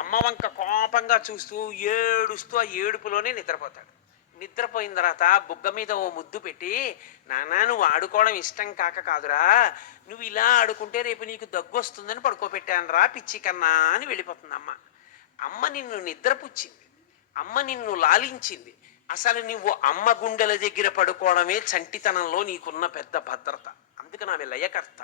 అమ్మ వంక కోపంగా చూస్తూ ఏడుస్తూ ఆ ఏడుపులోనే నిద్రపోతాడు. నిద్రపోయిన తర్వాత బుగ్గ మీద ఓ ముద్దు పెట్టి, నాన్న నువ్వు ఆడుకోవడం ఇష్టం కాక కాదురా, నువ్వు ఇలా ఆడుకుంటే రేపు నీకు దగ్గు వస్తుందని పడుకోబెట్టాను రా పిచ్చి కన్నా అని వెళ్ళిపోతుంది అమ్మ. అమ్మ నిన్ను నిద్రపుచ్చింది, అమ్మ నిన్ను లాలించింది. అసలు నువ్వు అమ్మ గుండెల దగ్గర పడుకోవడమే చంటితనంలో నీకున్న పెద్ద భద్రత. అందుకని ఆమె లయకర్త,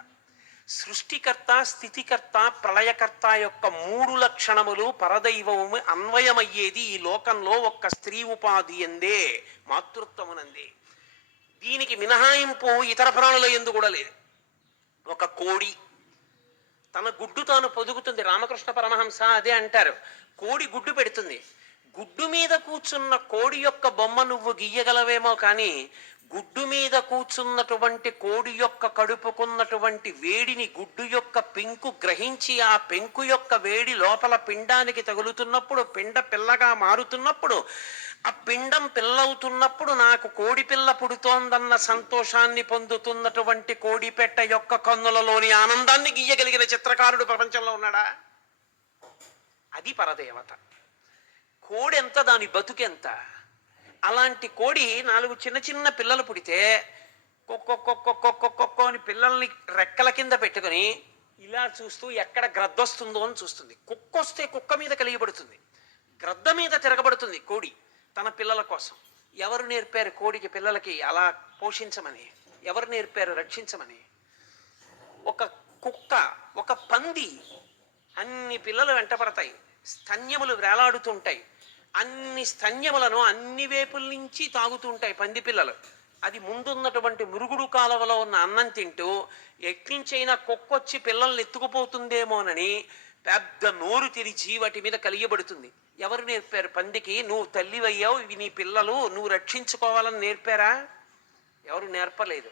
సృష్టికర్త, స్థితికర్త, ప్రళయకర్త యొక్క మూడు లక్షణములు పరదైవము అన్వయమయ్యేది ఈ లోకంలో ఒక్క స్త్రీ ఉపాధి ఎందే, మాతృత్వమునందే. దీనికి మినహాయింపు ఇతర ప్రాణుల ఎందు కూడా లేదు. ఒక కోడి తన గుడ్డు తాను పొదుగుతుంది. రామకృష్ణ పరమహంస అదే అంటారు. కోడి గుడ్డు పెడుతుంది. గుడ్డు మీద కూర్చున్న కోడి యొక్క బొమ్మ నువ్వు గీయగలవేమో కానీ గుడ్డు మీద కూర్చున్నటువంటి కోడి యొక్క కడుపుకున్నటువంటి వేడిని గుడ్డు యొక్క పెంకు గ్రహించి ఆ పెంకు యొక్క వేడి లోపల పిండానికి తగులుతున్నప్పుడు, పిండ పిల్లగా మారుతున్నప్పుడు, ఆ పిండం పిల్లవుతున్నప్పుడు నాకు కోడి పిల్ల పుడుతోందన్న సంతోషాన్ని పొందుతున్నటువంటి కోడిపెట్ట యొక్క కన్నులలోని ఆనందాన్ని గీయగలిగిన చిత్రకారుడు ప్రపంచంలో ఉన్నాడా? అది పరదేవత. కోడి ఎంత, దాని బతుకెంత. అలాంటి కోడి నాలుగు చిన్న చిన్న పిల్లలు పుడితే కొక్కొక్కొక్కొక్కొక్కొక్కో అని పిల్లల్ని రెక్కల కింద పెట్టుకొని ఇలా చూస్తూ ఎక్కడ గ్రద్దొస్తుందో అని చూస్తుంది. కుక్క వస్తే కుక్క మీద కలిగిపడుతుంది, గ్రద్ద మీద తిరగబడుతుంది కోడి తన పిల్లల కోసం. ఎవరు నేర్పారు కోడికి పిల్లలకి అలా పోషించమని? ఎవరు నేర్పారు రక్షించమని? ఒక కుక్క, ఒక పంది అన్ని పిల్లలు వెంటపడతాయి, స్తన్యములు వేలాడుతుంటాయి. అన్ని స్తన్యములను అన్ని వేపుల నుంచి తాగుతుంటాయి పంది పిల్లలు. అది ముందున్నటువంటి మురుగుడు కాలువలో ఉన్న అన్నం తింటూ ఎట్నుంచైనా కుక్కొచ్చి పిల్లల్ని ఎత్తుకుపోతుందేమోనని పెద్ద నోరు తెరిచి వాటి మీద కలియబడుతుంది. ఎవరు నేర్పారు పందికి? నువ్వు తల్లివయ్యావు, ఇవి నీ పిల్లలు, నువ్వు రక్షించుకోవాలని నేర్పారా? ఎవరు నేర్పలేదు.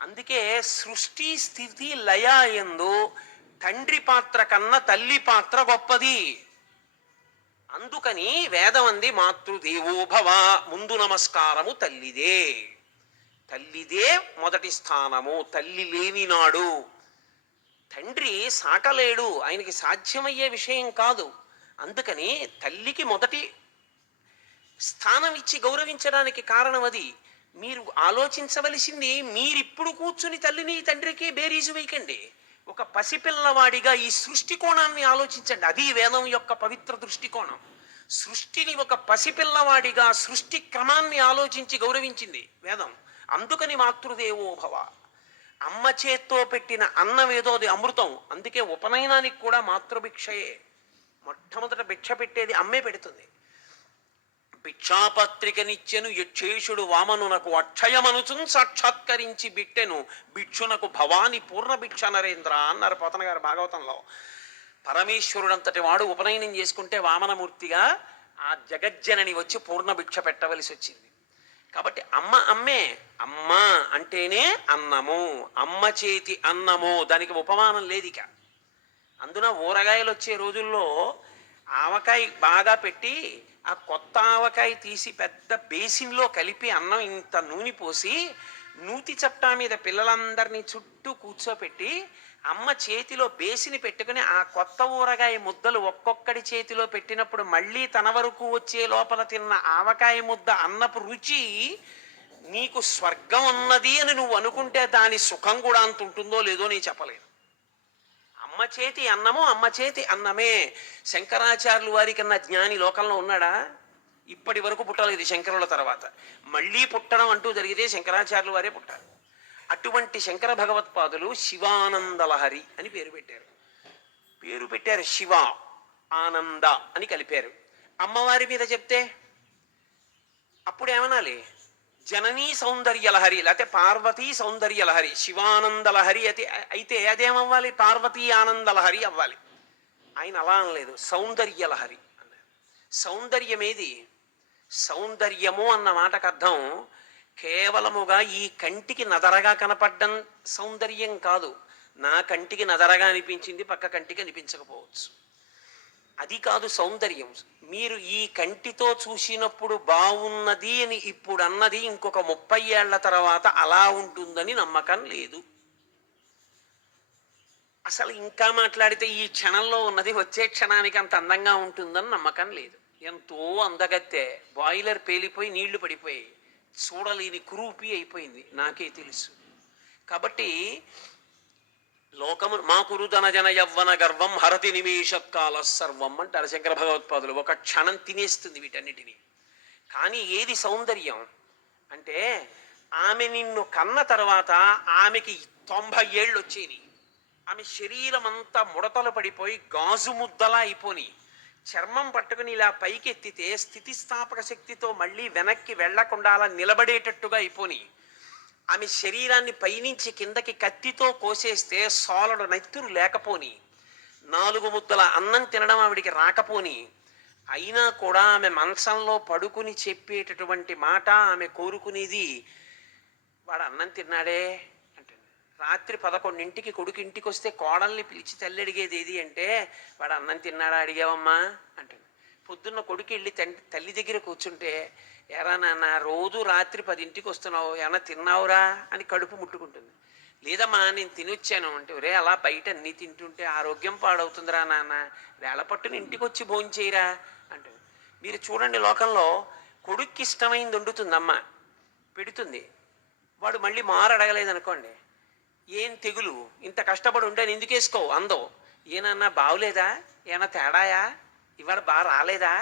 అందుకే సృష్టి స్థితి లయ యందు తండ్రి పాత్ర కన్నా తల్లి పాత్ర గొప్పది. అందుకని వేదం అంది మాతృదేవోభవ, ముందు నమస్కారము తల్లిదే. తల్లిదే మొదటి స్థానము. తల్లి లేనినాడు తండ్రి సాకలేడు, ఆయనకి సాధ్యమయ్యే విషయం కాదు. అందుకని తల్లికి మొదటి స్థానం ఇచ్చి గౌరవించడానికి కారణం అది. మీరు ఆలోచించవలసింది, మీరిప్పుడు కూర్చుని తల్లిని తండ్రికి బేరీజు వేయకండి. ఒక పసిపిల్లవాడిగా ఈ సృష్టి కోణాన్ని ఆలోచించండి. అది వేదం యొక్క పవిత్ర దృష్టికోణం. సృష్టిని ఒక పసిపిల్లవాడిగా సృష్టి క్రమాన్ని ఆలోచించి గౌరవించింది వేదం. అందుకని మాతృదేవోభవ. అమ్మ చేత్తో పెట్టిన అన్నం ఏదో అది అమృతం. అందుకే ఉపనయనానికి కూడా మాతృభిక్షయే. మొట్టమొదట భిక్ష పెట్టేది అమ్మే పెడుతుంది. భిక్షాపత్రికనిచ్చెను యక్షేషుడు వామనునకు అక్షయమనుచున్ సాక్షాత్కరించి బిట్టెను భిక్షునకు భవాని పూర్ణ భిక్ష నరేంద్ర అన్నారు పోతన గారు భాగవతంలో. పరమేశ్వరుడంతటి వాడు ఉపనయనం చేసుకుంటే వామనమూర్తిగా ఆ జగజ్జనని వచ్చి పూర్ణ భిక్ష పెట్టవలసి వచ్చింది. కాబట్టి అమ్మ అమ్మే. అమ్మ అంటేనే అన్నము, అమ్మ చేతి అన్నము, దానికి ఉపమానం లేదిక. అందున ఊరగాయలు వచ్చే రోజుల్లో ఆవకాయ బాగా పెట్టి ఆ కొత్త ఆవకాయ తీసి పెద్ద బేసిన్లో కలిపి అన్నం ఇంత నూనె పోసి నూతి చప్టా మీద పిల్లలందరినీ చుట్టూ కూర్చోపెట్టి అమ్మ చేతిలో బేసిని పెట్టుకుని ఆ కొత్త ఊరగాయ ముద్దలు ఒక్కొక్కడి చేతిలో పెట్టినప్పుడు మళ్ళీ తన వరకు వచ్చే లోపల తిన్న ఆవకాయ ముద్ద అన్నపు రుచి నీకు స్వర్గం ఉన్నది అని నువ్వు అనుకుంటే దాని సుఖం కూడా అంత ఉంటుందో లేదో నేను చెప్పలేను. అమ్మ చేతి అన్నము అమ్మ చేతి అన్నమే. శంకరాచార్యులు వారి కన్నా జ్ఞాని లోకంలో ఉన్నాడా? ఇప్పటి వరకు పుట్టలేదు శంకరుల తర్వాత. మళ్ళీ పుట్టడం అంటూ జరిగితే శంకరాచార్యులు వారే పుట్టారు. అటువంటి శంకర భగవత్పాదులు శివానందలహరి అని పేరు పెట్టారు. శివ ఆనంద అని కలిపారు. అమ్మవారి మీద చెప్తే అప్పుడు ఏమనాలి? జననీ సౌందర్యలహరి, లేకపోతే పార్వతీ సౌందర్యలహరి. శివానందలహరి అయితే అదేమవ్వాలి? పార్వతీ ఆనందలహరి అవ్వాలి. ఆయన అలా అనలేదు, సౌందర్యలహరి అన్నారు. సౌందర్యమేది? సౌందర్యము అన్న మాటకు అర్థం కేవలముగా ఈ కంటికి నదరగా కనపడ్డం సౌందర్యం కాదు. నా కంటికి నదరగా అనిపించింది, పక్క కంటికి అనిపించకపోవచ్చు. అది కాదు సౌందర్యం. మీరు ఈ కంటితో చూసినప్పుడు బాగున్నది అని ఇప్పుడు అన్నది ఇంకొక 30 ఏళ్ల తర్వాత అలా ఉంటుందని నమ్మకం లేదు. అసలు ఇంకా మాట్లాడితే ఈ క్షణంలో ఉన్నది వచ్చే క్షణానికి అంత అందంగా ఉంటుందని నమ్మకం లేదు. ఎంతో అందగత్తె బాయిలర్ పేలిపోయి నీళ్లు పడిపోయి చూడలేని కురూపి అయిపోయింది, నాకే తెలుసు. కాబట్టి లోకము మా కురుధన జన యవ్వన గర్వం హరతి నిమేషత్కాల సర్వం అంటారు శంకర భగవత్పాదులు. ఒక క్షణం తినేస్తుంది వీటన్నిటినీ. కానీ ఏది సౌందర్యం అంటే, ఆమె నిన్ను కన్న తర్వాత ఆమెకి 90 ఏళ్ళు వచ్చేది. ఆమె శరీరం అంతా ముడతలు పడిపోయి గాజు ముద్దలా అయిపోని, చర్మం పట్టుకుని ఇలా పైకెత్తితే స్థితిస్థాపక శక్తితో మళ్ళీ వెనక్కి వెళ్లకుండా అలా నిలబడేటట్టుగా అయిపోని, ఆమె శరీరాన్ని పైనుంచి కిందకి కత్తితో కోసేస్తే సోలడు నెత్తురు లేకపోని, 4 ముద్దల అన్నం తినడం ఆవిడికి రాకపోని, అయినా కూడా ఆమె మంచంలో పడుకుని చెప్పేటటువంటి మాట, ఆమె కోరుకునేది, వాడు అన్నం తిన్నాడే అంటే. రాత్రి 11ంటికి కొడుకు ఇంటికి వస్తే కోడల్ని పిలిచి తల్లి అడిగేది ఏది అంటే, వాడు అన్నం తిన్నాడా అడిగావమ్మా అంటే. పొద్దున్న కొడుకు వెళ్ళి తల్లి దగ్గర కూర్చుంటే, ఎరా నాన్న రోజు రాత్రి 10ంటికి వస్తున్నావు, ఏమన్నా తిన్నావురా అని కడుపు ముట్టుకుంటుంది. లేదమ్మా నేను తినొచ్చాను అంటే, ఒరే అలా బయట అన్నీ తింటుంటే ఆరోగ్యం పాడవుతుందిరా నాన్న, వేళ పట్టున ఇంటికి వచ్చి భోంచేయరా అంటే. మీరు చూడండి, లోకంలో కొడుక్కి ఇష్టమైంది వండుతుంది అమ్మ, పెడుతుంది. వాడు మళ్ళీ మారు అడగలేదనుకోండి, ఏం తెగులు ఇంత కష్టపడి ఉండాను ఎందుకు వేసుకోవు అందో. ఏనన్నా బాగులేదా, ఏమన్నా తేడాయా, ఇవాళ బాగా రాలేదా,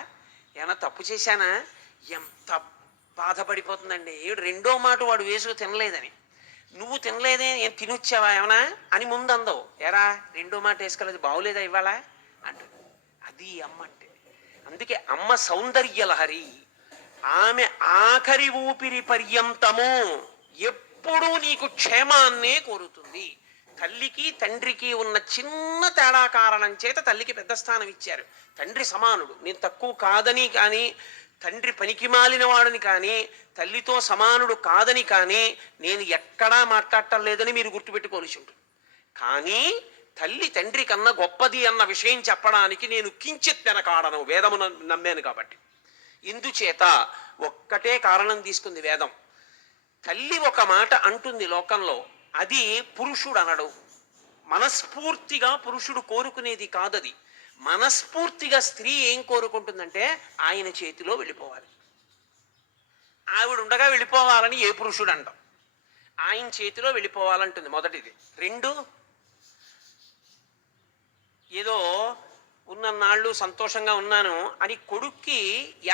ఏమన్నా తప్పు చేశానా, ఎంత బాధపడిపోతుందండి. రెండో మాట వాడు వేసుకు తినలేదని, నువ్వు తినలేదే ఏం తినొచ్చావా ఏమన్నా అని ముందు అందో. ఎరా రెండో మాట వేసుకోలేదు, బాగులేదా ఇవాళ అంటు. అది అమ్మ అంటే. అందుకే అమ్మ సౌందర్య లహరి. ఆమె ఆఖరి ఊపిరి పర్యంతము ఎప్పుడూ నీకు క్షేమాన్నే కోరుతుంది. తల్లికి తండ్రికి ఉన్న చిన్న తేడా కారణం చేత తల్లికి పెద్ద స్థానం ఇచ్చారు. తండ్రి సమానుడు, నేను తక్కువ కాదని కానీ, తండ్రి పనికి మాలిన వాడని కానీ, తల్లితో సమానుడు కాదని కానీ నేను ఎక్కడా మాట్లాడటం లేదని మీరు గుర్తుపెట్టుకోవాల్సి ఉంటుంది. కానీ తల్లి తండ్రి కన్నా గొప్పది అన్న విషయం చెప్పడానికి నేను కించిత్ వెనకాడను, వేదము నమ్మాను కాబట్టి. ఇందుచేత ఒక్కటే కారణం తీసుకుంది వేదం. తల్లి ఒక మాట అంటుంది లోకంలో, అది పురుషుడు అనడు. మనస్ఫూర్తిగా పురుషుడు కోరుకునేది కాదది. మనస్ఫూర్తిగా స్త్రీ ఏం కోరుకుంటుందంటే ఆయన చేతిలో వెళ్ళిపోవాలి. ఆవిడ ఉండగా వెళ్ళిపోవాలని ఏ పురుషుడు అంటాం, ఆయన చేతిలో వెళ్ళిపోవాలంటుంది మొదటిది. 2, ఏదో ఉన్నన్నాళ్ళు సంతోషంగా ఉన్నాను అని కొడుక్కి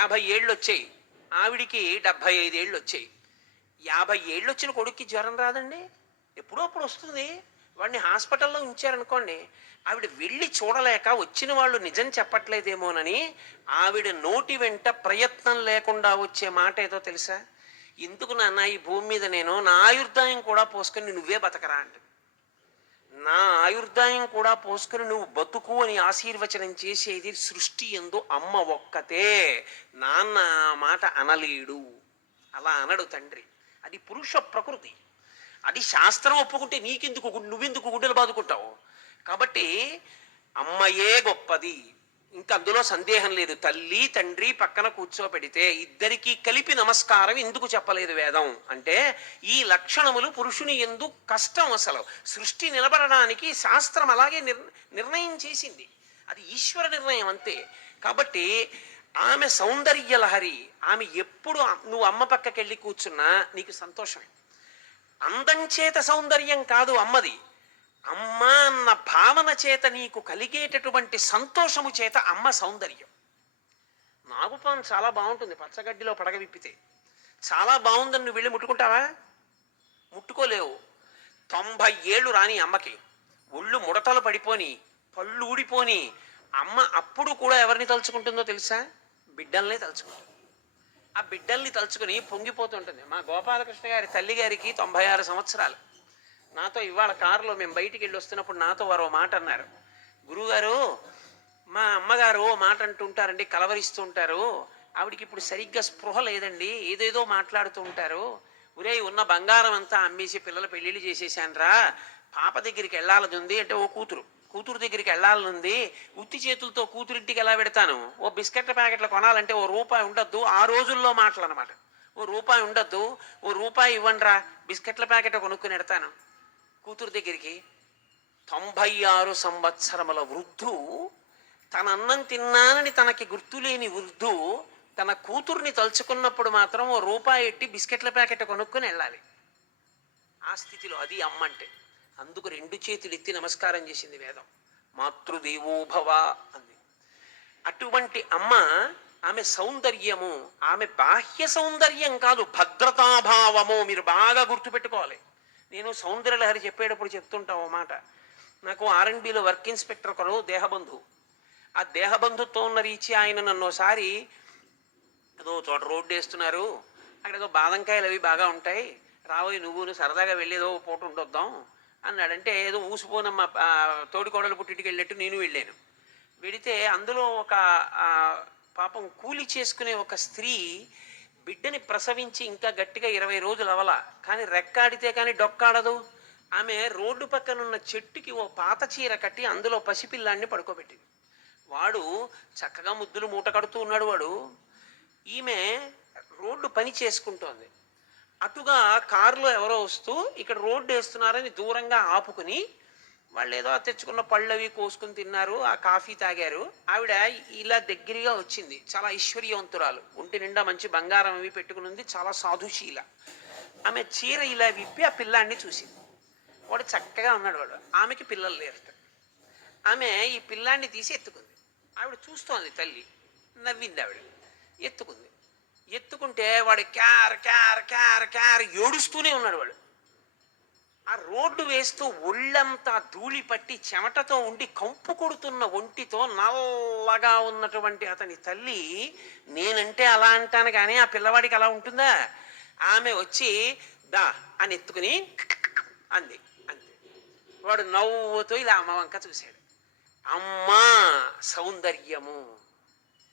50 ఏళ్ళు వచ్చాయి, ఆవిడికి 75 ఏళ్ళు వచ్చాయి. 50 ఏళ్ళు వచ్చిన కొడుక్కి జ్వరం రాదండి, ఎప్పుడో అప్పుడు వస్తుంది. వాడిని హాస్పిటల్లో ఉంచారనుకోండి, ఆవిడ వెళ్ళి చూడలేక వచ్చిన వాళ్ళు నిజం చెప్పట్లేదేమోనని ఆవిడ నోటి వెంట ప్రయత్నం లేకుండా వచ్చే మాట ఏదో తెలుసా, ఎందుకు నాన్న ఈ భూమి మీద నేను నా ఆయుర్దాయం కూడా పోసుకొని నువ్వే బతకరా అంటే. నా ఆయుర్దాయం కూడా పోసుకొని నువ్వు బతుకు అని ఆశీర్వచనం చేసేది సృష్టి యందు అమ్మ ఒక్కతే. నాన్న మాట అనలేడు, అలా అనడు తండ్రి. అది పురుష ప్రకృతి. అది శాస్త్రం ఒప్పుకుంటే నీకెందుకు, నువ్వెందుకు గుడ్డలు బాదుకుంటావు. కాబట్టి అమ్మయే గొప్పది, ఇంకా అందులో సందేహం లేదు. తల్లి తండ్రి పక్కన కూర్చోబెడితే ఇద్దరికీ కలిపి నమస్కారం ఎందుకు చెప్పలేదు వేదం అంటే, ఈ లక్షణములు పురుషుని ఎందు కష్టం. అసలు సృష్టి నిలబడడానికి శాస్త్రం అలాగే నిర్ణయం చేసింది, అది ఈశ్వర నిర్ణయం అంతే. కాబట్టి ఆమె సౌందర్య లహరి. ఆమె ఎప్పుడు నువ్వు అమ్మ పక్కకెళ్ళి కూర్చున్నా నీకు సంతోషమే. అందం చేత సౌందర్యం కాదు అమ్మది, అమ్మ అన్న భావన చేత నీకు కలిగేటటువంటి సంతోషము చేత అమ్మ సౌందర్యం. నాగుపాము చాలా బాగుంటుంది, పచ్చగడ్డిలో పడగ విప్పితే చాలా బాగుందని నువ్వు వెళ్ళి ముట్టుకుంటావా, ముట్టుకోలేవు. 90 ఏళ్ళు రాని అమ్మకి ఒళ్ళు ముడతలు పడిపోని, పళ్ళు ఊడిపోని, అమ్మ అప్పుడు కూడా ఎవరిని తలుచుకుంటుందో తెలుసా, బిడ్డల్నే తలుచుకుంటుంది. ఆ బిడ్డల్ని తలుచుకుని పొంగిపోతుంటుంది. మా గోపాలకృష్ణ గారి తల్లి గారికి 96 సంవత్సరాలు. నాతో ఇవాళ కారులో మేము బయటికి వెళ్ళి వస్తున్నప్పుడు నాతో వారు మాట అన్నారు, గురువుగారు మా అమ్మగారు మాట అంటుంటారండి, కలవరిస్తూ ఉంటారు, ఆవిడికి ఇప్పుడు సరిగ్గా స్పృహ లేదండి, ఏదేదో మాట్లాడుతూ ఉంటారు. ఒరే ఉన్న బంగారం అంతా అమ్మేసి పిల్లల పెళ్ళిళ్ళు చేసేసానరా, పాప దగ్గరికి వెళ్ళాలని ఉంది అంటే, ఓ కూతురు దగ్గరికి వెళ్ళాలనుంది, ఉత్తి చేతులతో కూతురింటికి ఎలా పెడతాను, ఓ బిస్కెట్ల ప్యాకెట్లు కొనాలంటే ఓ రూపాయి ఉండద్దు. ఆ రోజుల్లో మాటలు అనమాట, ఓ రూపాయి ఉండద్దు, ఓ రూపాయి ఇవ్వండిరా బిస్కెట్ల ప్యాకెట్ కొనుక్కుని పెడతాను కూతురు దగ్గరికి. 96 సంవత్సరముల వృద్ధు, తన అన్నం తిన్నానని తనకి గుర్తులేని వృద్ధు తన కూతుర్ని తలుచుకున్నప్పుడు మాత్రం ఓ రూపాయి ఎట్టి బిస్కెట్ల ప్యాకెట్ కొనుక్కొని వెళ్ళాలి. ఆ స్థితిలో అది అమ్మ అంటే. అందుకు 2 చేతులు ఎత్తి నమస్కారం చేసింది వేదం. మాతృదేవోభవ అంది. అటువంటి అమ్మ, ఆమె సౌందర్యము, ఆమె బాహ్య సౌందర్యం కాదు, భద్రతాభావము మీరు బాగా గుర్తుపెట్టుకోవాలి. నేను సౌందర్యలహరి చెప్పేటప్పుడు చెప్తుంటాం ఓ మాట. నాకు R&Bలో వర్క్ ఇన్స్పెక్టర్ ఒకరు దేహబంధు. ఆ దేహబంధుత్వం ఉన్న రీచి ఆయన నన్ను ఒకసారి ఏదో చోట రోడ్డు వేస్తున్నారు, అక్కడ ఏదో బాదంకాయలు అవి బాగా ఉంటాయి, రాబోయే నువ్వును సరదాగా వెళ్ళేదో పూట ఉండొద్దాం అన్నాడంటే, ఏదో ఊసిపోనమ్మ తోడికోడలు పుట్టింటికి వెళ్ళినట్టు నేను వెళ్ళాను. వెడితే అందులో ఒక పాపం కూలి చేసుకునే ఒక స్త్రీ బిడ్డని ప్రసవించి ఇంకా గట్టిగా 20 రోజులు అవల, కానీ రెక్కాడితే కానీ డొక్కాడదు. ఆమె రోడ్డు పక్కన ఉన్న చెట్టుకి ఓ పాత చీర కట్టి అందులో పసిపిల్లాన్ని పడుకోబెట్టింది. వాడు చక్కగా ముద్దులు మూట కడుతూ ఉన్నాడు వాడు. ఈమె రోడ్డు పని చేసుకుంటోంది. అటుగా కారులో ఎవరో వస్తూ ఇక్కడ రోడ్డు వేస్తున్నారని దూరంగా ఆపుకుని వాళ్ళు ఏదో తెచ్చుకున్న పళ్ళు అవి కోసుకుని తిన్నారు, ఆ కాఫీ తాగారు. ఆవిడ ఇలా దగ్గరగా వచ్చింది, చాలా ఐశ్వర్యవంతురాలు, ఒంటి నిండా మంచి బంగారం అవి పెట్టుకుని ఉంది, చాలా సాధుశీల. ఆమె చీర ఇలా విప్పి ఆ పిల్లాన్ని చూసింది. వాడు చక్కగా ఉన్నాడు వాడు. ఆమెకి పిల్లలు లేరు. ఆమె ఈ పిల్లాన్ని తీసి ఎత్తుకుంది. ఆవిడ చూస్తోంది, తల్లి నవ్వింది. ఆవిడ ఎత్తుకుంది. ఎత్తుకుంటే వాడు క్యార్ క్యార్ క్యార్ క్యార్ ఏడుస్తూనే ఉన్నాడు వాడు. ఆ రోడ్డు వేస్తూ ఒళ్ళంతా ధూళి పట్టి చెమటతో ఉండి కంపు కొడుతున్న ఒంటితో నల్లగా ఉన్నటువంటి అతని తల్లి, నేనంటే అలా అంటాను కానీ ఆ పిల్లవాడికి అలా ఉంటుందా? ఆమె వచ్చి దా అని ఎత్తుకుని అంది, అంతే. వాడు నవ్వుతూ ఇలా అమ్మ వంక చూశాడు. అమ్మా సౌందర్యము,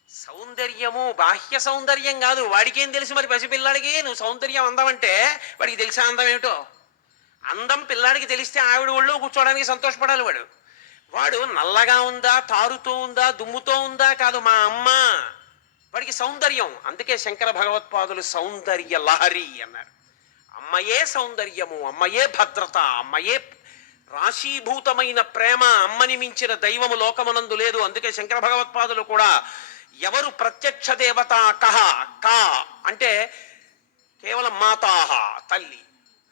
సౌందర్యము బాహ్య సౌందర్యం కాదు. వాడికేం తెలుసు మరి పసిపిల్లాడికి నువ్వు సౌందర్యం అందమంటే? వాడికి తెలిసా అందం ఏమిటో? అందం పిల్లాడికి తెలిస్తే ఆవిడ ఒళ్ళో కూర్చోడానికి సంతోషపడాలి వాడు. వాడు నల్లగా ఉందా, తారుతో ఉందా, దుమ్ముతో ఉందా కాదు, మా అమ్మ. వాడికి సౌందర్యం. అందుకే శంకర భగవత్పాదులు సౌందర్య లహరి అన్నారు. అమ్మయే సౌందర్యము, అమ్మయే భద్రత, అమ్మయే రాశీభూతమైన ప్రేమ. అమ్మని మించిన దైవము లోకమునందు లేదు. అందుకే శంకర భగవత్పాదులు కూడా ఎవరు ప్రత్యక్ష దేవత కహ కా అంటే కేవలం మాతాహ తల్లి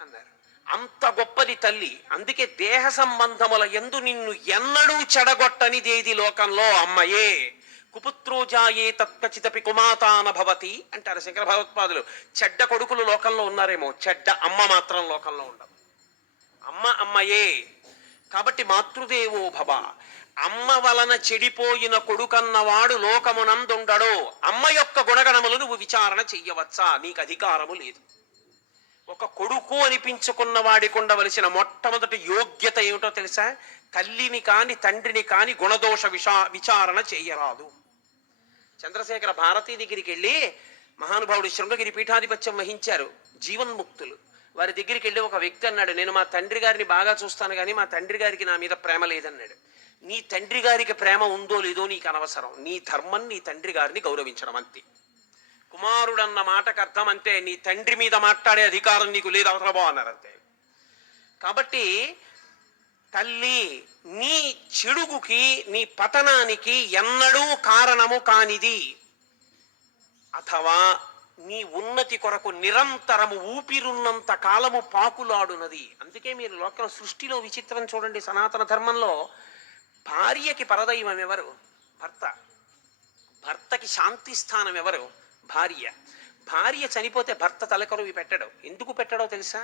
అన్నారు. అంత గొప్పది తల్లి. అందుకే దేహ సంబంధముల యందు నిన్ను ఎన్నడూ చెడగొట్టనిదేది లోకంలో అమ్మయే. కుపుత్రోజాయే తత్కచితపి కుమాతాన భవతి అంటారు శంకర భగవత్పాదులు. చెడ్డ కొడుకులు లోకంలో ఉన్నారేమో, చెడ్డ అమ్మ మాత్రం లోకంలో ఉండదు. అమ్మ అమ్మయే. కాబట్టి మాతృదేవో భవ. అమ్మ వలన చెడిపోయిన కొడుకన్నవాడు లోకమునందుండడు. అమ్మ యొక్క గుణగణములు నువ్వు విచారణ చెయ్యవచ్చా? నీకు అధికారము లేదు. ఒక కొడుకు అనిపించుకున్న వాడికి ఉండవలసిన మొట్టమొదటి యోగ్యత ఏమిటో తెలుసా? తల్లిని కాని తండ్రిని కాని గుణదోష విచారణ చెయ్యరాదు. చంద్రశేఖర భారతీ దగ్గరికి వెళ్ళి, మహానుభావుడు శృంగగిరి పీఠాధిపత్యం వహించారు, జీవన్ముక్తులు. వారి దగ్గరికి వెళ్ళి ఒక వ్యక్తి అన్నాడు, నేను మా తండ్రి గారిని బాగా చూస్తాను కానీ మా తండ్రి గారికి నా మీద ప్రేమ లేదన్నాడు. నీ తండ్రి గారికి ప్రేమ ఉందో లేదో నీకు అనవసరం. నీ ధర్మం నీ తండ్రి గారిని గౌరవించడం అంతే. కుమారుడన్న మాటకు అర్థం అంతే. నీ తండ్రి మీద మాట్లాడే అధికారం నీకు లేదు, అవసరమో అన్నారు అంతే. కాబట్టి తల్లి నీ చెడుగుకి నీ పతనానికి ఎన్నడూ కారణము కానిది, అథవా నీ ఉన్నతి కొరకు నిరంతరము ఊపిరున్నంత కాలము పాకులాడునది. అందుకే మీరు లోకం సృష్టిలో విచిత్రం చూడండి. సనాతన ధర్మంలో భార్యకి పరదైవం ఎవరు? భర్త. భర్తకి శాంతి స్థానం ఎవరు? భార్య. భార్య చనిపోతే భర్త తలకరువి పెట్టడు. ఎందుకు పెట్టడో తెలుసా?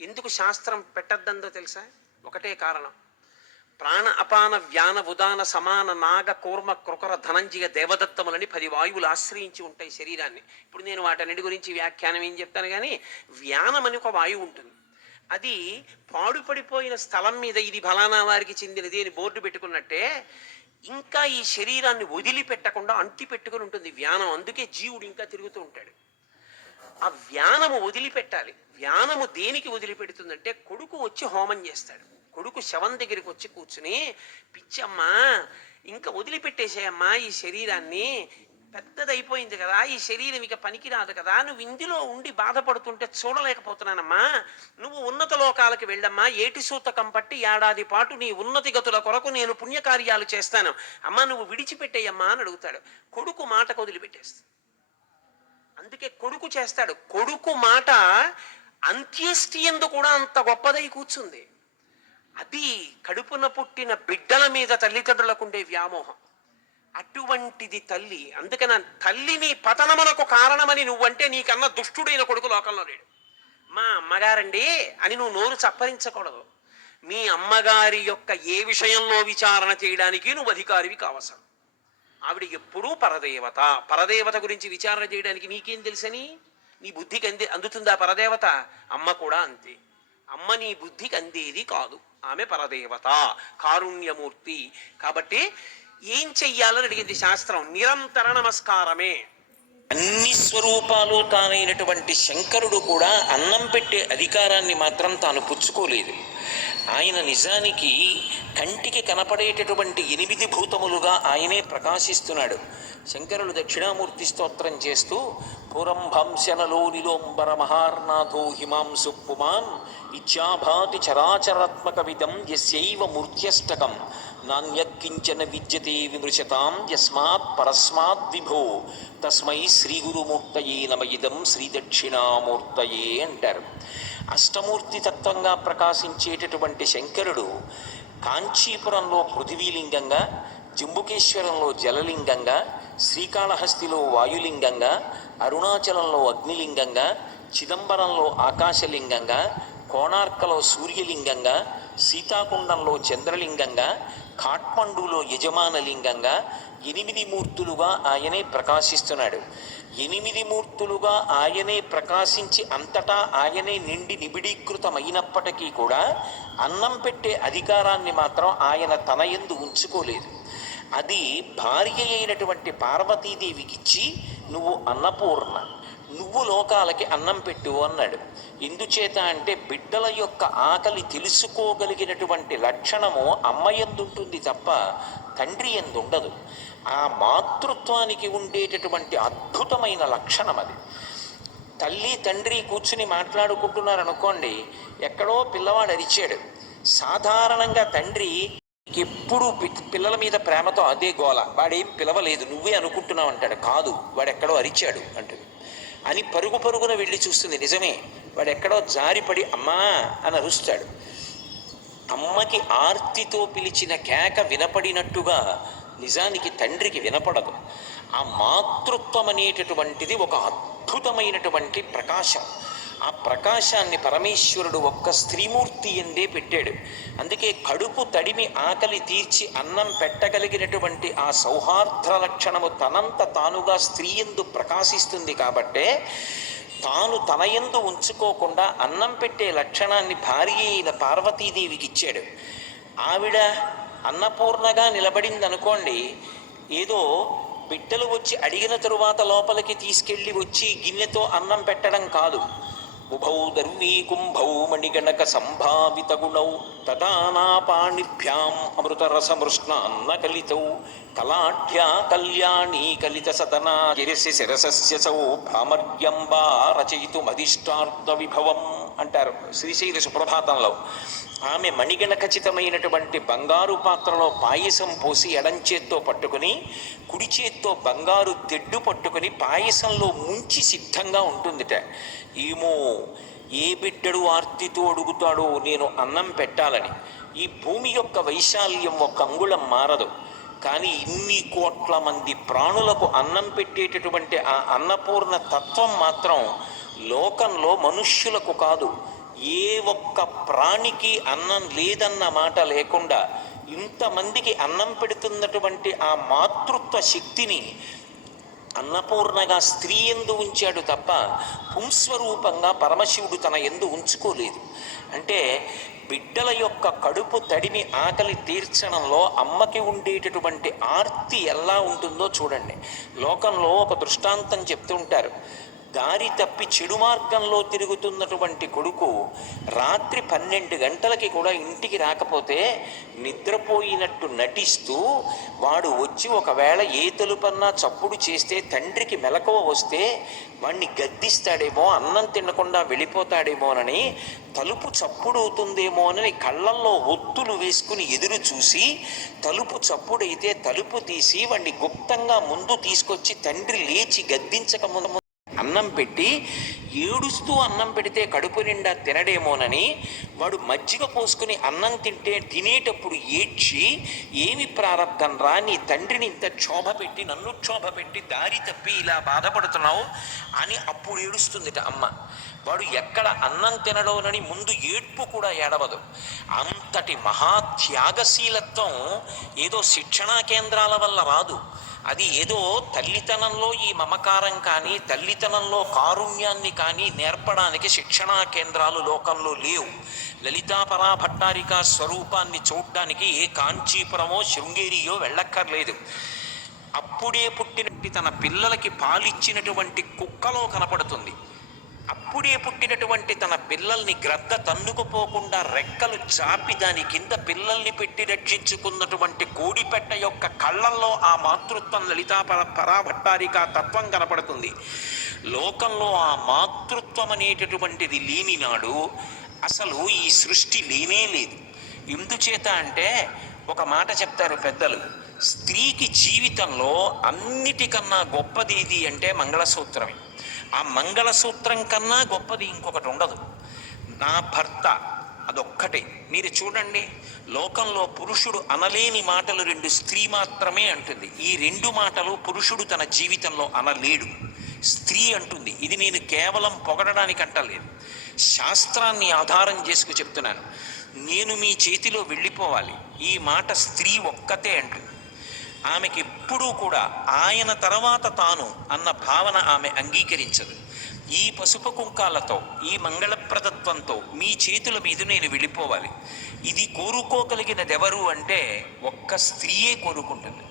ఎందుకు శాస్త్రం పెట్టద్దందో తెలుసా? ఒకటే కారణం. ప్రాణ అపాన వ్యాన ఉదాన సమాన నాగ కూర్మ కృకర ధనంజయ దేవదత్తములని 10 వాయువులు ఆశ్రయించి ఉంటాయి శరీరాన్ని. ఇప్పుడు నేను వాటన్నిటి గురించి వ్యాఖ్యానం ఏం చెప్తాను కానీ, వ్యానం అని ఒక వాయువు ఉంటుంది. అది పాడుపడిపోయిన స్థలం మీద ఇది ఫలానా వారికి చెందినది అని బోర్డు పెట్టుకున్నట్టే ఇంకా ఈ శరీరాన్ని వదిలిపెట్టకుండా అంటి పెట్టుకుని ఉంటుంది వ్యానం. అందుకే జీవుడు ఇంకా తిరుగుతూ ఉంటాడు. ఆ వ్యానము వదిలిపెట్టాలి. వ్యానము దేనికి వదిలిపెడుతుందంటే, కొడుకు వచ్చి హోమం చేస్తాడు. కొడుకు శవం దగ్గరికి వచ్చి కూర్చుని, పిచ్చమ్మా ఇంకా వదిలిపెట్టేసేయమ్మా ఈ శరీరాన్ని, పెద్దదైపోయింది కదా, ఈ శరీరం ఇక పనికిరాదు కదా, నువ్వు ఇందులో ఉండి బాధపడుతుంటే చూడలేకపోతున్నానమ్మా. నువ్వు ఉన్నత లోకాలకు వెళ్ళమ్మా, ఏటి సూతకం పట్టి ఏడాది పాటు నీ ఉన్నతి గతుల కొరకు నేను పుణ్యకార్యాలు చేస్తాను, అమ్మా నువ్వు విడిచిపెట్టేయమ్మా అని అడుగుతాడు. కొడుకు మాటకు వదిలిపెట్టేస్తాడు. అందుకే కొడుకు చేస్తాడు. కొడుకు మాట అంత్యేష్టి యందు కూడా అంత గొప్పదై కూర్చుంది. అది కడుపున పుట్టిన బిడ్డల మీద తల్లిదండ్రులకుండే వ్యామోహం. అటువంటిది తల్లి. అందుకని తల్లిని పతనమునకు కారణమని నువ్వంటే నీకన్నా దుష్టుడైన కొడుకు లోకంలో లేడు. మా అమ్మగారండి అని నువ్వు నోరు చప్పరించకూడదు. మీ అమ్మగారి యొక్క ఏ విషయంలో విచారణ చేయడానికి నువ్వు అధికారివి కావసరం. ఆవిడ ఎప్పుడూ పరదేవత. పరదేవత గురించి విచారణ చేయడానికి నీకేం తెలుసని? నీ బుద్ధికి అందుతుందా పరదేవత? అమ్మ కూడా అంతే. అమ్మ నీ బుద్ధికి అందేది కాదు. ఆమె పరదేవత, కారుణ్యమూర్తి. కాబట్టి ఏం చెయ్యాలని అడిగింది శాస్త్రం. నిరంతర నమస్కారమే. అన్ని స్వరూపాలు తానైనటువంటి శంకరుడు కూడా అన్నం పెట్టే అధికారాన్ని మాత్రం తాను పుచ్చుకోలేదు. ఆయన నిజానికి కంటికి కనపడేటటువంటి 8 భూతములుగా ఆయనే ప్రకాశిస్తున్నాడు. శంకరులు దక్షిణామూర్తి స్తోత్రం చేస్తూ పురంభంశనలో నిలోంబర మహార్నాథో హిమాంసు పుమాన్ ఇచ్చాభాతి చరాచరాత్మక విదం యస్యైవ మూర్త్యష్టకం నాణ్యకించన విద్యతే విమృశతాం యస్మాత్ పరస్మాత్ విభో తస్మై శ్రీ గురుమూర్తయే నమ ఇదం శ్రీ దక్షిణామూర్తయే అంటారు. అష్టమూర్తి తత్వంగా ప్రకాశించేటటువంటి శంకరుడు కాంచీపురంలో పృథివీలింగంగా, జంబుకేశ్వరంలో జలలింగంగా, శ్రీకాళహస్తిలో వాయులింగంగా, అరుణాచలంలో అగ్నిలింగంగా, చిదంబరంలో ఆకాశలింగంగా, కోణార్కలో సూర్యలింగంగా, సీతాకుండంలో చంద్రలింగంగా, కాఠ్మండూలో యజమానలింగంగా 8 మూర్తులుగా ఆయనే ప్రకాశిస్తున్నాడు. 8 మూర్తులుగా ఆయనే ప్రకాశించి అంతటా ఆయనే నిండి నిబిడీకృతమైనప్పటికీ కూడా అన్నం పెట్టే అధికారాన్ని మాత్రం ఆయన తన యందు ఉంచుకోలేదు. అది భార్య అయినటువంటి పార్వతీదేవికిచ్చి నువ్వు అన్నపూర్ణ, నువ్వు లోకాలకి అన్నం పెట్టు అన్నాడు. ఎందుచేత అంటే బిడ్డల యొక్క ఆకలి తెలుసుకోగలిగినటువంటి లక్షణము అమ్మయందు ఉంటుంది తప్ప తండ్రి యందు ఉండదు. ఆ మాతృత్వానికి ఉండేటటువంటి అద్భుతమైన లక్షణం అది. తల్లి తండ్రి కూర్చుని మాట్లాడుకుంటున్నారనుకోండి, ఎక్కడో పిల్లవాడు అరిచాడు. సాధారణంగా తండ్రి ఎప్పుడు పిల్లల మీద ప్రేమతో అదే గోల, వాడేం పిలవలేదు నువ్వే అనుకుంటున్నావు అంటాడు. కాదు, వాడెక్కడో అరిచాడు అంటాడు అని పరుగు పరుగున వెళ్ళి చూస్తుంది. నిజమే, వాడెక్కడో జారిపడి అమ్మా అని అరుస్తాడు. అమ్మకి ఆర్తితో పిలిచిన కేక వినపడినట్టుగా నిజానికి తండ్రికి వినపడదు. ఆ మాతృత్వం అనేటటువంటిది ఒక అద్భుతమైనటువంటి ప్రకాశం. ఆ ప్రకాశాన్ని పరమేశ్వరుడు ఒక్క స్త్రీమూర్తి ఎందే పెట్టాడు. అందుకే కడుపు తడిమి ఆకలి తీర్చి అన్నం పెట్టగలిగినటువంటి ఆ సౌహార్ద్ర లక్షణము తనంత తానుగా స్త్రీ యందు ప్రకాశిస్తుంది. కాబట్టే తాను తన యందు ఉంచుకోకుండా అన్నం పెట్టే లక్షణాన్ని భార్య అయిన పార్వతీదేవికి ఇచ్చాడు. ఆవిడ అన్నపూర్ణగా నిలబడిందనుకోండి, ఏదో బిడ్డలు వచ్చి అడిగిన తరువాత లోపలికి తీసుకెళ్ళి వచ్చి గిన్నెతో అన్నం పెట్టడం కాదు. ఉభౌ దర్వీ కుంభౌ మణిగణక సంభావిత గుణౌ తదానాపాణిభ్యాం అమృతరసమృష్ణాన్న కలితౌ కలాఢ్యా కళ్యాణీ కలిత సదనా గిరిసి శిరసస్య సౌ భ్రామర్యంబా రచయితుమధిష్టార్థ విభవం అంటారు శ్రీశైల సుప్రభాతంలో. ఆమె మణిగణఖచితమైనటువంటి బంగారు పాత్రలో పాయసం పోసి ఎడంచేత్తో పట్టుకుని కుడి చేత్తో బంగారు తెడ్డు పట్టుకుని పాయసంలో ముంచి సిద్ధంగా ఉంటుందిట. ఏమో ఏ బిడ్డడు ఆర్తితో అడుగుతాడో నేను అన్నం పెట్టాలని. ఈ భూమి యొక్క వైశాల్యం ఒక అంగుళం మారదు, కానీ ఇన్ని కోట్ల మంది ప్రాణులకు అన్నం పెట్టేటటువంటి ఆ అన్నపూర్ణ తత్వం మాత్రం లోకంలో మనుష్యులకు కాదు, ఏ ఒక్క ప్రాణికి అన్నం లేదన్న మాట లేకుండా ఇంతమందికి అన్నం పెడుతున్నటువంటి ఆ మాతృత్వ శక్తిని అన్నపూర్ణగా స్త్రీ యందు ఉంచాడు తప్ప పుంస్వరూపంగా పరమశివుడు తన యందు ఉంచుకోలేదు. అంటే బిడ్డల యొక్క కడుపు తడిమి ఆకలి తీర్చడంలో అమ్మకి ఉండేటటువంటి ఆర్తి ఎలా ఉంటుందో చూడండి. లోకంలో ఒక దృష్టాంతం చెప్తుంటారు. దారి తప్పి చెడు మార్గంలో తిరుగుతున్నటువంటి కొడుకు రాత్రి 12 గంటలకి కూడా ఇంటికి రాకపోతే నిద్రపోయినట్టు నటిస్తూ వాడు వచ్చి ఒకవేళ ఏ తలుపన్నా చప్పుడు చేస్తే తండ్రికి మెలకువ వస్తే వాణ్ణి గద్దిస్తాడేమో, అన్నం తినకుండా వెళ్ళిపోతాడేమోనని, తలుపు చప్పుడవుతుందేమోనని కళ్ళల్లో ఒత్తులు వేసుకుని ఎదురు చూసి తలుపు చప్పుడైతే తలుపు తీసి వాణ్ణి గుప్తంగా ముందు తీసుకొచ్చి తండ్రి లేచి గద్దించక ముందు అన్నం పెట్టి ఏడుస్తూ అన్నం పెడితే కడుపు నిండా తినడేమోనని వాడు మజ్జిగ పోసుకుని అన్నం తినేటప్పుడు ఏడ్చి, ఏమి ప్రారంధం రా, నీ తండ్రిని ఇంత క్షోభ పెట్టి నన్ను క్షోభ పెట్టి దారి తప్పి ఇలా బాధపడుతున్నావు అని అప్పుడు ఏడుస్తుందిట అమ్మ. వాడు ఎక్కడ అన్నం తినడోనని ముందు ఏడ్పు కూడా ఏడవదు. అంతటి మహాత్యాగశీలత్వం ఏదో శిక్షణా కేంద్రాల వల్ల రాదు. అది ఏదో తల్లితనంలో ఈ మమకారం కానీ తల్లితనంలో కారుణ్యాన్ని కానీ నేర్పడానికి శిక్షణా కేంద్రాలు లోకంలో లేవు. లలితాపరా భట్టారిక స్వరూపాన్ని చూడ్డానికి ఏ కాంచీపురమో శృంగేరియో వెళ్ళక్కర్లేదు. అప్పుడే పుట్టినట్టు తన పిల్లలకి పాలిచ్చినటువంటి కుక్కలో కనపడుతుంది. అప్పుడే పుట్టినటువంటి తన పిల్లల్ని గ్రద్ద తన్నుకుపోకుండా రెక్కలు చాపి దాని కింద పిల్లల్ని పెట్టి రక్షించుకున్నటువంటి కోడిపెట్ట యొక్క కళ్ళల్లో ఆ మాతృత్వం పరాభట్టారిక తత్వం కనపడుతుంది. లోకంలో ఆ మాతృత్వం అనేటటువంటిది లేని నాడు అసలు ఈ సృష్టి లేనే లేదు. ఎందుచేత అంటే ఒక మాట చెప్తారు పెద్దలు, స్త్రీకి జీవితంలో అన్నిటికన్నా గొప్పది ఏది అంటే మంగళసూత్రమే. ఆ మంగళసూత్రం కన్నా గొప్పది ఇంకొకటి ఉండదు. నా భర్త అదొక్కటే. మీరు చూడండి, లోకంలో పురుషుడు అనలేని మాటలు 2 స్త్రీ మాత్రమే అంటుంది. ఈ 2 మాటలు పురుషుడు తన జీవితంలో అనలేడు, స్త్రీ అంటుంది. ఇది నేను కేవలం పొగడడానికి అంటలేదు, శాస్త్రాన్ని ఆధారం చేసుకు చెప్తున్నాను. నేను మీ చేతిలో వెళ్ళిపోవాలి, ఈ మాట స్త్రీ ఒక్కతే అంటుంది. ఆమెకి ఎప్పుడూ కూడా ఆయన తర్వాత తాను అన్న భావన ఆమె అంగీకరించదు. ఈ పసుపు కుంకాలతో, ఈ మంగళప్రదత్వంతో మీ చేతుల మీద నేను వెళ్ళిపోవాలి, ఇది కోరుకోగలిగినదెవరు అంటే ఒక్క స్త్రీయే కోరుకుంటుంది.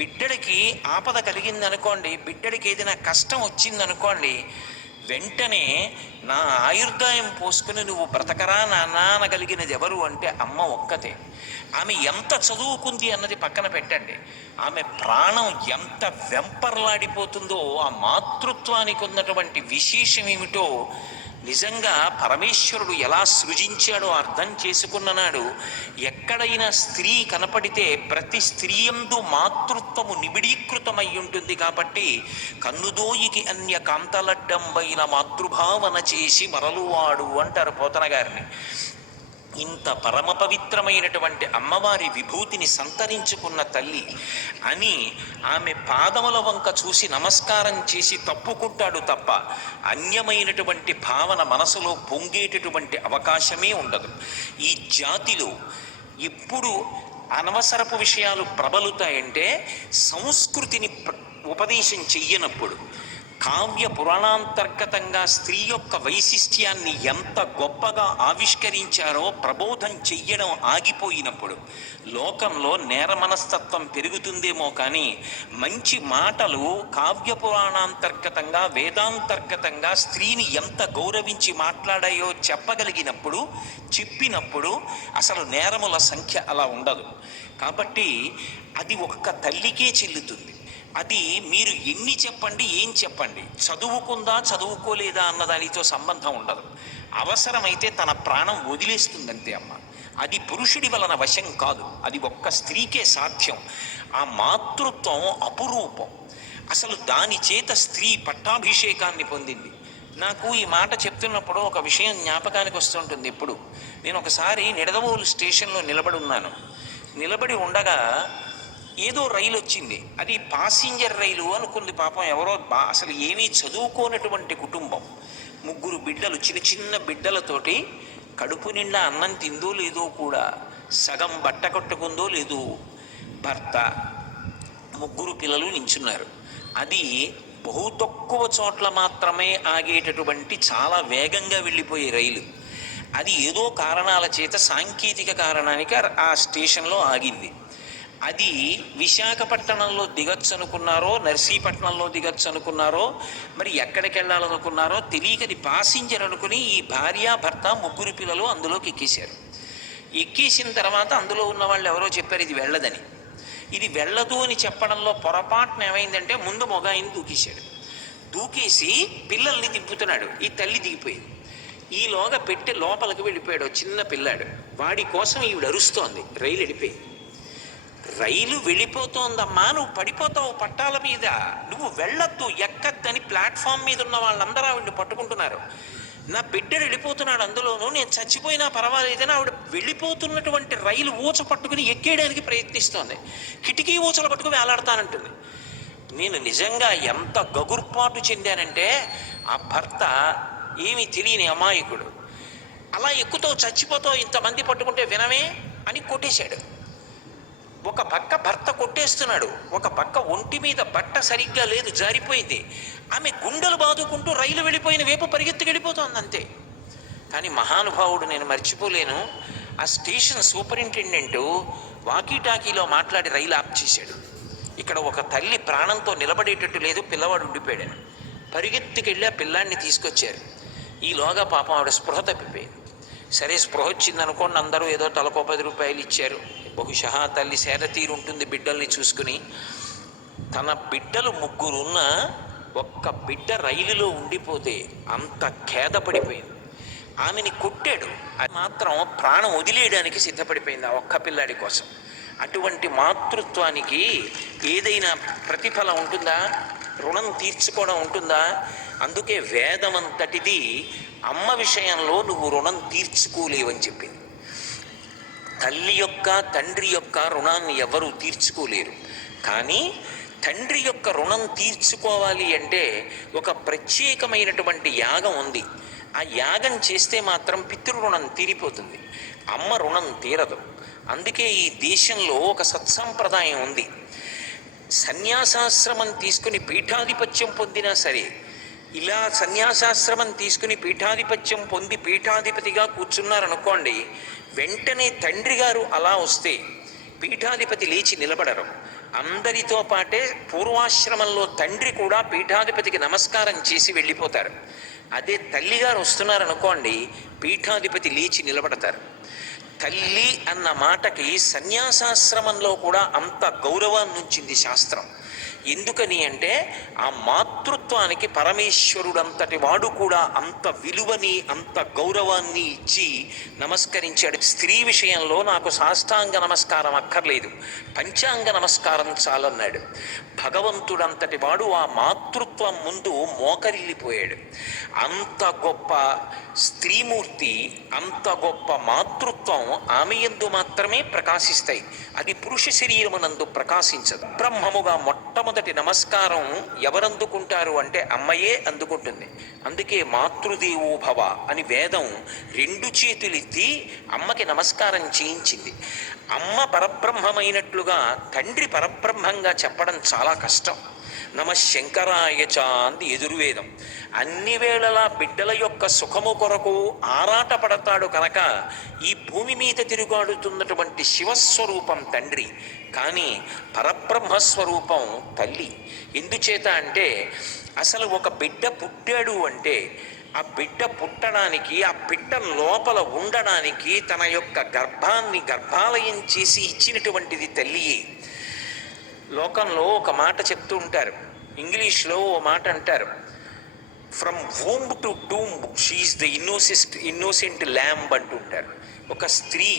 బిడ్డడికి ఆపద కలిగిందనుకోండి, బిడ్డడికి ఏదైనా కష్టం వచ్చిందనుకోండి, వెంటనే నా ఆయుర్దాయం పోసుకుని నువ్వు బ్రతకరా నాన్న అనగలిగినది ఎవరు అంటే అమ్మ ఒక్కతే. ఆమె ఎంత చదువుకుంది అన్నది పక్కన పెట్టండి, ఆమె ప్రాణం ఎంత వెంపర్లాడిపోతుందో ఆ మాతృత్వానికి ఉన్నటువంటి విశేషం ఏమిటో నిజంగా పరమేశ్వరుడు ఎలా సృజించాడో అర్థం చేసుకున్ననాడు ఎక్కడైనా స్త్రీ కనపడితే ప్రతి స్త్రీయందు మాతృత్వము నిబిడీకృతమై ఉంటుంది. కాబట్టి కన్నుదోయికి అన్య కాంతలడ్డంబైన మాతృభావన చేసి మరలువాడు అంటారు పోతన గారిని. ఇంత పరమ పవిత్రమైనటువంటి అమ్మవారి విభూతిని సంతరించుకున్న తల్లి అని ఆమె పాదముల వంక చూసి నమస్కారం చేసి తప్పుకుంటాడు తప్ప అన్యమైనటువంటి భావన మనసులో పొంగేటటువంటి అవకాశమే ఉండదు. ఈ జాతిలో ఎప్పుడు అనవసరపు విషయాలు ప్రబలుతాయంటే సంస్కృతిని ఉపదేశం చెయ్యనప్పుడు. కావ్య పురాణాంతర్గతంగా స్త్రీ యొక్క వైశిష్ట్యాన్ని ఎంత గొప్పగా ఆవిష్కరించారో ప్రబోధం చెయ్యడం ఆగిపోయినప్పుడు లోకంలో నేర మనస్తత్వం పెరుగుతుందేమో కానీ మంచి మాటలు కావ్య పురాణాంతర్గతంగా వేదాంతర్గతంగా స్త్రీని ఎంత గౌరవించి మాట్లాడాయో చెప్పినప్పుడు అసలు నేరముల సంఖ్య అలా ఉండదు. కాబట్టి అది ఒక్క తల్లికే చెల్లుతుంది. అది మీరు ఎన్ని చెప్పండి, ఏం చెప్పండి, చదువుకుందా చదువుకోలేదా అన్నదానితో సంబంధం ఉండదు. అవసరమైతే తన ప్రాణం వదిలేస్తుందంతే అమ్మ. అది పురుషుడి వలన వశం కాదు, అది ఒక్క స్త్రీకే సాధ్యం. ఆ మాతృత్వం అపురూపం. అసలు దాని చేత స్త్రీ పట్టాభిషేకాన్ని పొందింది. నాకు ఈ మాట చెప్తున్నప్పుడు ఒక విషయం జ్ఞాపకానికి వస్తుంటుంది. ఇప్పుడు నేను ఒకసారి నిడదవోలు స్టేషన్లో నిలబడి ఉండగా ఏదో రైలు వచ్చింది. అది పాసింజర్ రైలు అనుకుంది. పాపం ఎవరో అసలు ఏమీ చదువుకోనటువంటి కుటుంబం, 3 బిడ్డలు, చిన్న బిడ్డలతోటి కడుపు నిండా అన్నం తిందో లేదో కూడా, సగం బట్ట కట్టుకుందో లేదో, భర్త, 3 పిల్లలు నించున్నారు. అది బహు తక్కువ చోట్ల మాత్రమే ఆగేటటువంటి చాలా వేగంగా వెళ్ళిపోయే రైలు. అది ఏదో కారణాల చేత, సాంకేతిక కారణానికి ఆ స్టేషన్లో ఆగింది. అది విశాఖపట్నంలో దిగొచ్చు అనుకున్నారో నర్సీపట్నంలో దిగొచ్చు అనుకున్నారో మరి ఎక్కడికి వెళ్ళాలనుకున్నారో తెలియకది పాసింజర్ అనుకుని ఈ భార్య భర్త ముగ్గురు పిల్లలు అందులోకి ఎక్కేశారు. ఎక్కేసిన తర్వాత అందులో ఉన్న వాళ్ళు ఎవరో చెప్పారు ఇది వెళ్ళదని. ఇది వెళ్ళదు అని చెప్పడంలో పొరపాటున ఏమైందంటే ముందు మొగాయిని దూకేశాడు. దూకేసి పిల్లల్ని దింపుతున్నాడు. ఈ తల్లి దిగిపోయింది. ఈలోగా పెట్టి లోపలికి వెళ్ళిపోయాడు చిన్న పిల్లాడు. వాడి కోసం ఈవిడ అరుస్తోంది. రైలు వెళ్ళిపోయింది. రైలు వెళ్ళిపోతోందమ్మా, నువ్వు పడిపోతావు పట్టాల మీద, నువ్వు వెళ్ళొద్దు ఎక్కద్దని ప్లాట్ఫామ్ మీద ఉన్న వాళ్ళందరూ ఆవిడని పట్టుకుంటున్నారు. నా బిడ్డడు వెళ్ళిపోతున్నాడు అందులోనూ, నేను చచ్చిపోయినా పర్వాలేదని ఆవిడ వెళ్ళిపోతున్నటువంటి రైలు ఊచ పట్టుకుని ఎక్కేయడానికి ప్రయత్నిస్తోంది. కిటికీ ఊచలు పట్టుకుని వేలాడతానంటుంది. నేను నిజంగా ఎంత గగుర్పాటు చెందానంటే ఆ భర్త ఏమీ తెలియని అమాయకుడు. అలా ఎక్కుతావు చచ్చిపోతావు ఇంతమంది పట్టుకుంటే వినమే అని కొట్టేశాడు. ఒక పక్క భర్త కొట్టేస్తున్నాడు, ఒక పక్క ఒంటి మీద బట్ట సరిగ్గా లేదు జారిపోయింది. ఆమె గుండెలు బాదుకుంటూ రైలు వెళ్ళిపోయిన వైపు పరిగెత్తి వెళ్ళిపోతోంది అంతే. కానీ మహానుభావుడు నేను మర్చిపోలేను, ఆ స్టేషన్ సూపరింటెండెంటు వాకీటాకీలో మాట్లాడి రైలు ఆఫ్ చేశాడు. ఇక్కడ ఒక తల్లి ప్రాణంతో నిలబడేటట్టు లేదు, పిల్లవాడు ఉండిపోయాడు. పరిగెత్తుకెళ్ళి ఆ పిల్లాడిని తీసుకొచ్చారు. ఈలోగా పాపం ఆవిడ స్పృహ తప్పిపోయింది. సరే స్పృహ వచ్చిందనుకోండి, అందరూ ఏదో తలకో 10 రూపాయలు ఇచ్చారు. బహుశా తల్లి సేద తీరుంటుంది బిడ్డల్ని చూసుకుని. తన బిడ్డలు 3 ఉన్న ఒక్క బిడ్డ రైలులో ఉండిపోతే అంత ఖేదపడిపోయింది. ఆమెని కొట్టాడు, అది మాత్రం ప్రాణం వదిలేయడానికి సిద్ధపడిపోయింది ఆ ఒక్క పిల్లాడి కోసం. అటువంటి మాతృత్వానికి ఏదైనా ప్రతిఫలం ఉంటుందా? రుణం తీర్చుకోవడం ఉంటుందా? అందుకే వేదమంతటిది అమ్మ విషయంలో నువ్వు రుణం తీర్చుకోలేవని చెప్పింది. తల్లి యొక్క తండ్రి యొక్క రుణాన్ని ఎవరూ తీర్చుకోలేరు. కానీ తండ్రి యొక్క రుణం తీర్చుకోవాలి అంటే ఒక ప్రత్యేకమైనటువంటి యాగం ఉంది. ఆ యాగం చేస్తే మాత్రం పితృరుణం తీరిపోతుంది, అమ్మ రుణం తీరదు. అందుకే ఈ దేశంలో ఒక సత్సంప్రదాయం ఉంది. సన్యాసాశ్రమం తీసుకుని పీఠాధిపత్యం పొందినా సరే, ఇలా సన్యాసాశ్రమం తీసుకుని పీఠాధిపత్యం పొంది పీఠాధిపతిగా కూర్చున్నారనుకోండి, వెంటనే తండ్రి గారు అలా వస్తే పీఠాధిపతి లేచి నిలబడరు. అందరితో పాటే పూర్వాశ్రమంలో తండ్రి కూడా పీఠాధిపతికి నమస్కారం చేసి వెళ్ళిపోతారు. అదే తల్లిగారు వస్తున్నారనుకోండి, పీఠాధిపతి లేచి నిలబడతారు. తల్లి అన్న మాటకి సన్యాసాశ్రమంలో కూడా అంత గౌరవాన్ని ఉంచింది శాస్త్రం. ఎందుకని అంటే ఆ మాతృత్వానికి పరమేశ్వరుడంతటి వాడు కూడా అంత విలువని అంత గౌరవాన్ని ఇచ్చి నమస్కరించాడు. స్త్రీ విషయంలో నాకు సాష్టాంగ నమస్కారం అక్కర్లేదు, పంచాంగ నమస్కారం చాలన్నాడు. భగవంతుడంతటి వాడు ఆ మాతృత్వం ముందు మోకరిల్లిపోయాడు. అంత గొప్ప స్త్రీమూర్తి, అంత గొప్ప మాతృత్వం ఆమె యందు మాత్రమే ప్రకాశిస్తాయి. అది పురుష శరీరమునందు ప్రకాశించదు. బ్రహ్మముగా మొట్టమొదటి నమస్కారం ఎవరందుకుంటారు అంటే అమ్మయే అందుకుంటుంది. అందుకే మాతృదేవో భవ అని వేదం 2 చేతులెత్తి అమ్మకి నమస్కారం చేయించింది. అమ్మ పరబ్రహ్మమైనట్లుగా తండ్రి పరబ్రహ్మంగా చెప్పడం చాలా కష్టం. నమ శంకరాయ చ అంది ఎదుర్వేదం. అన్ని వేళలా బిడ్డల యొక్క సుఖము కొరకు ఆరాటపడతాడు కనుక ఈ భూమి మీద తిరుగాడుతున్నటువంటి శివస్వరూపం తండ్రి, కానీ పరబ్రహ్మస్వరూపం తల్లి. ఎందుచేత అంటే అసలు ఒక బిడ్డ పుట్టాడు అంటే ఆ బిడ్డ పుట్టడానికి, ఆ బిడ్డ లోపల ఉండడానికి తన యొక్క గర్భాన్ని గర్భాలయం చేసి ఇచ్చినటువంటిది తల్లియే. లోకంలో ఒక మాట చెప్తూ ఉంటారు, ఇంగ్లీష్లో ఓ మాట అంటారు, from womb to tomb she's the innocent lamb అంటుంటారు. ఒక స్త్రీ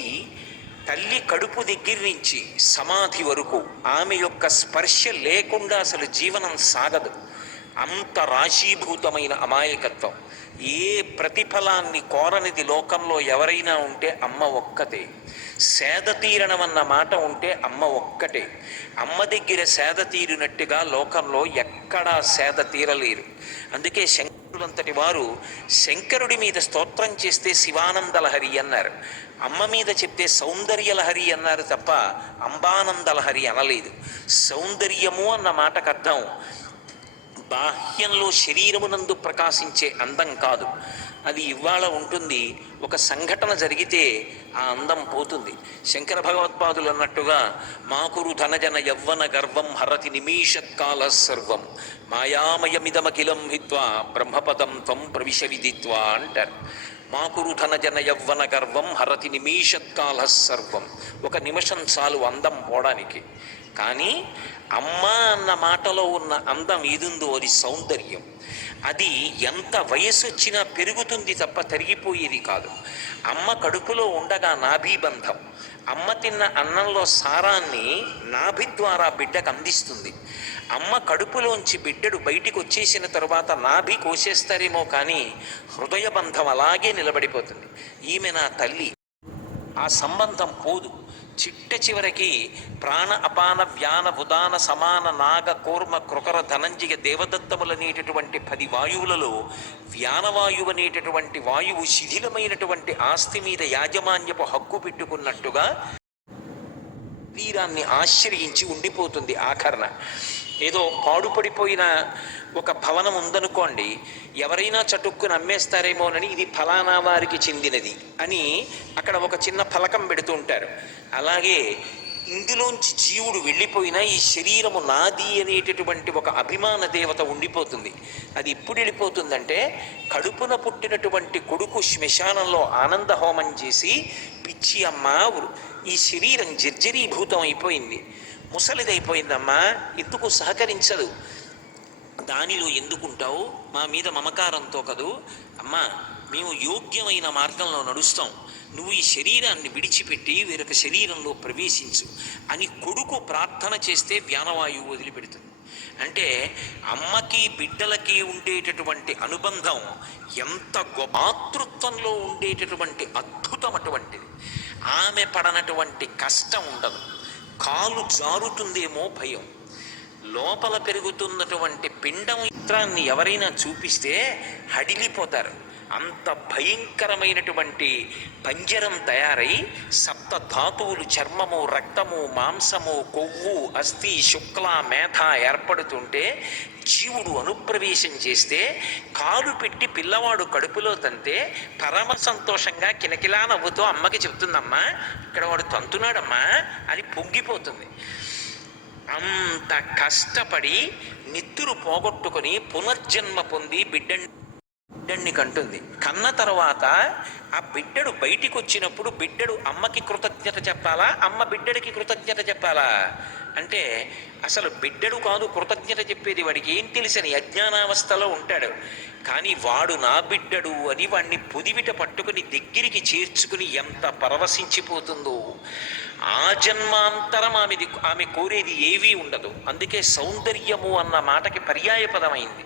తల్లి కడుపు దగ్గర నుంచి సమాధి వరకు ఆమె యొక్క స్పర్శ లేకుండా అసలు జీవనం సాగదు. అంత రాశీభూతమైన అమాయకత్వం. ఏ ప్రతిఫలాన్ని కోరనిది లోకంలో ఎవరైనా ఉంటే అమ్మ ఒక్కతే. సేద తీరడం అన్న మాట ఉంటే అమ్మ ఒక్కటే. అమ్మ దగ్గర సేద తీరినట్టుగా లోకంలో ఎక్కడా సేద తీరలేరు. అందుకే శంకరులంతటి వారు శంకరుడి మీద స్తోత్రం చేస్తే శివానందలహరి అన్నారు, అమ్మ మీద చెప్తే సౌందర్యలహరి అన్నారు తప్ప అంబానందలహరి అనలేదు. సౌందర్యము అన్న మాటకు అర్థం బాహ్యంలో శరీరమునందు ప్రకాశించే అందం కాదు, అది ఇవాళ ఉంటుంది, ఒక సంఘటన జరిగితే ఆ అందం పోతుంది. శంకర భగవత్పాదులు అన్నట్టుగా మాకురు ధనజన యవ్వన గర్వం హరతి నిమీషత్కాల సర్వం మాయామయమిదమఖిలం హిత్వా బ్రహ్మపదం త్వం ప్రవిశ విదిత్వా అంటారు. మాకురు ధనజన యవ్వన గర్వం హరతి నిమీషత్కాల సర్వం. ఒక నిమిషం చాలు అందం పోవడానికి. కానీ అమ్మ అన్న మాటలో ఉన్న అందం ఏదుందో అది సౌందర్యం. అది ఎంత వయసు వచ్చినా పెరుగుతుంది తప్ప తరిగిపోయేది కాదు. అమ్మ కడుపులో ఉండగా నాభీబంధం, అమ్మ తిన్న అన్నంలో సారాన్ని నాభి ద్వారా బిడ్డకు అందిస్తుంది. అమ్మ కడుపులోంచి బిడ్డడు బయటికి వచ్చేసిన తర్వాత నాభి కోసేస్తారేమో కానీ హృదయ బంధం అలాగే నిలబడిపోతుంది. ఈమె నా తల్లి, ఆ సంబంధం పోదు. చిట్ట చివరికి ప్రాణ అపాన వ్యాన ఉదాన సమాన నాగ కూర్మ కృకర ధనంజయ దేవదత్తములనేటటువంటి 10 వాయువులలో వ్యానవాయువు అనేటటువంటి వాయువు శిథిలమైనటువంటి ఆస్తి మీద యాజమాన్యపు హక్కు పెట్టుకున్నట్టుగా తీరాన్ని ఆశ్రయించి ఉండిపోతుంది. ఆఖరణ ఏదో పాడుపడిపోయిన ఒక భవనం ఉందనుకోండి, ఎవరైనా చటుక్కుని అమ్మేస్తారేమోనని ఇది ఫలానా వారికి చెందినది అని అక్కడ ఒక చిన్న ఫలకం పెడుతూ ఉంటారు. అలాగే ఇందులోంచి జీవుడు వెళ్ళిపోయినా ఈ శరీరము నాది అనేటటువంటి ఒక అభిమాన దేవత ఉండిపోతుంది. అది ఎప్పుడు వెళ్ళిపోతుందంటే, కడుపున పుట్టినటువంటి కొడుకు శ్మశానంలో ఆనంద హోమం చేసి, పిచ్చి అమ్మ ఈ శరీరం జర్జరీభూతం అయిపోయింది, ముసలిదైపోయిందమ్మా, ఎందుకు సహకరించదు, దానిలో ఎందుకుంటావు, మా మీద మమకారంతో కదూ అమ్మా, మేము యోగ్యమైన మార్గంలో నడుస్తాం, నువ్వు ఈ శరీరాన్ని విడిచిపెట్టి వేరొక శరీరంలో ప్రవేశించు అని కొడుకు ప్రార్థన చేస్తే వ్యానవాయువు వదిలిపెడుతుంది. అంటే అమ్మకి బిడ్డలకి ఉండేటటువంటి అనుబంధం ఎంత మాతృత్వంలో ఉండేటటువంటి అద్భుతం అటువంటిది. ఆమె పడనటువంటి కష్టం ఉండదు. కాలు జారుతుందేమో భయం. లోపల పెరుగుతున్నటువంటి పిండం చిత్రాన్ని ఎవరైనా చూపిస్తే హడిలిపోతారు. అంత భయంకరమైనటువంటి పంజరం తయారై 7 ధాతువులు చర్మము, రక్తము, మాంసము, కొవ్వు, అస్థి, శుక్ల, మేధ ఏర్పడుతుంటే జీవుడు అనుప్రవేశం చేస్తే కాలు పెట్టి పిల్లవాడు కడుపులో తంతే పరమ సంతోషంగా కిలకిలా నవ్వుతూ అమ్మకి చెప్తుందమ్మా, ఇక్కడ వాడు తంతున్నాడమ్మా అని పొంగిపోతుంది. అంత కష్టపడి నిత్తురు పోగొట్టుకొని పునర్జన్మ పొంది బిడ్డని కంటుంది. కన్న తర్వాత ఆ బిడ్డడు బయటికి వచ్చినప్పుడు బిడ్డడు అమ్మకి కృతజ్ఞత చెప్పాలా, అమ్మ బిడ్డడికి కృతజ్ఞత చెప్పాలా అంటే అసలు బిడ్డడు కాదు కృతజ్ఞత చెప్పేది, వాడికి ఏం తెలిసని అజ్ఞానావస్థలో ఉంటాడు. కానీ వాడు నా బిడ్డడు అని వాడిని పొదివిట పట్టుకుని దగ్గరికి చేర్చుకుని ఎంత పరవశించిపోతుందో. ఆ జన్మాంతరం ఆమె కోరేది ఏవీ ఉండదు. అందుకే సౌందర్యము అన్న మాటకి పర్యాయపదమైంది.